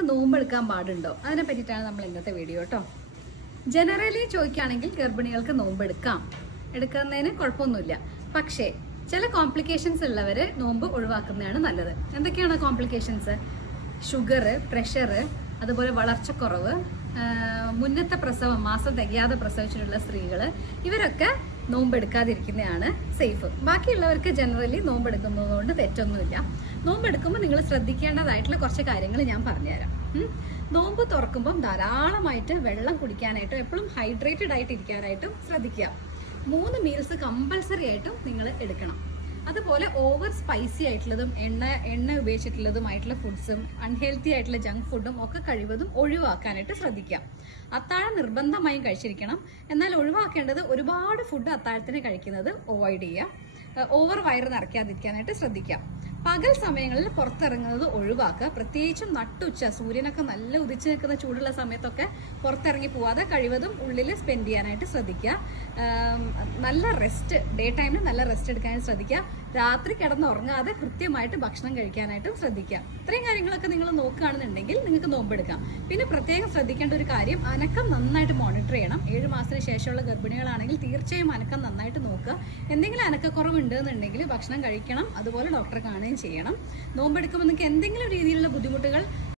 ഗർഭിണികൾക്ക് നോമ്പെടുക്കാൻ പാടുണ്ടോ? അതിനെ പറ്റിയിട്ടാണ് നമ്മൾ ഇന്നത്തെ വീഡിയോ കേട്ടോ. ജനറലി ചോദിക്കുകയാണെങ്കിൽ ഗർഭിണികൾക്ക് നോമ്പെടുക്കാം, എടുക്കുന്നതിന് കുഴപ്പമൊന്നുമില്ല. പക്ഷേ ചില കോംപ്ലിക്കേഷൻസ് ഉള്ളവർ നോമ്പ് ഒഴിവാക്കുന്നതാണ് നല്ലത്. എന്തൊക്കെയാണ് കോംപ്ലിക്കേഷൻസ്? ഷുഗർ, പ്രഷർ, അതുപോലെ വളർച്ചക്കുറവ്, മുന്നത്തെ പ്രസവം, മാസം തികയാതെ പ്രസവിച്ചിട്ടുള്ള സ്ത്രീകൾ, ഇവരൊക്കെ നോമ്പെടുക്കാതിരിക്കുന്നതാണ് സേഫ്. ബാക്കിയുള്ളവർക്ക് ജനറലി നോമ്പെടുക്കുന്നതുകൊണ്ട് തെറ്റൊന്നുമില്ല. നോമ്പെടുക്കുമ്പോൾ നിങ്ങൾ ശ്രദ്ധിക്കേണ്ടതായിട്ടുള്ള കുറച്ച് കാര്യങ്ങൾ ഞാൻ പറഞ്ഞുതരാം. നോമ്പ് തുറക്കുമ്പം ധാരാളമായിട്ട് വെള്ളം കുടിക്കാനായിട്ടും എപ്പോഴും ഹൈഡ്രേറ്റഡ് ആയിട്ട് ഇരിക്കാനായിട്ടും ശ്രദ്ധിക്കുക. 3 മീൽസ് കമ്പൽസറി ആയിട്ടും നിങ്ങൾ എടുക്കണം. അതുപോലെ ഓവർ സ്പൈസി ആയിട്ടുള്ളതും എണ്ണ ഉപയോഗിച്ചിട്ടുള്ളതുമായിട്ടുള്ള ഫുഡ്സും അൺഹെൽത്തി ആയിട്ടുള്ള ജങ്ക് ഫുഡും ഒക്കെ കഴിവതും ഒഴിവാക്കാനായിട്ട് ശ്രദ്ധിക്കാം. അത്താഴം നിർബന്ധമായും കഴിച്ചിരിക്കണം. എന്നാൽ ഒഴിവാക്കേണ്ടത് ഒരുപാട് ഫുഡ് അത്താഴത്തിന് കഴിക്കുന്നത് അവോയ്ഡ് ചെയ്യുക. ഓവർ വയറ് നിറയ്ക്കാതിരിക്കാനായിട്ട് ശ്രദ്ധിക്കാം. പകൽ സമയങ്ങളിൽ പുറത്തിറങ്ങുന്നത് ഒഴിവാക്കുക. പ്രത്യേകിച്ചും നട്ടുച്ച സൂര്യനൊക്കെ നല്ല ഉദിച്ചു നിൽക്കുന്ന ചൂടുള്ള സമയത്തൊക്കെ പുറത്തിറങ്ങി പോവാതെ കഴിവതും ഉള്ളിൽ സ്പെൻഡ് ചെയ്യാനായിട്ട് ശ്രദ്ധിക്കുക. നല്ല റെസ്റ്റ്, ഡേ ടൈമിൽ നല്ല റെസ്റ്റ് എടുക്കാനായിട്ട് ശ്രദ്ധിക്കുക. രാത്രി കിടന്നുറങ്ങാതെ കൃത്യമായിട്ട് ഭക്ഷണം കഴിക്കാനായിട്ടും ശ്രദ്ധിക്കുക. ഇത്രയും കാര്യങ്ങളൊക്കെ നിങ്ങൾ നോക്കുകയാണെന്നുണ്ടെങ്കിൽ നിങ്ങൾക്ക് നോമ്പെടുക്കാം. പിന്നെ പ്രത്യേകം ശ്രദ്ധിക്കേണ്ട ഒരു കാര്യം, അനക്കം നന്നായിട്ട് മോണിറ്റർ ചെയ്യണം. 7 മാസത്തിന് ശേഷമുള്ള ഗർഭിണികളാണെങ്കിൽ തീർച്ചയായും അനക്കം നന്നായിട്ട് നോക്കുക. എന്തെങ്കിലും അനക്കക്കുറവുണ്ട് എന്നുണ്ടെങ്കിൽ ഭക്ഷണം കഴിക്കണം, അതുപോലെ ഡോക്ടറെ കാണുകയും ചെയ്യണം. നോമ്പെടുക്കുമ്പോൾ നിങ്ങൾക്ക് എന്തെങ്കിലും രീതിയിലുള്ള ബുദ്ധിമുട്ടുകൾ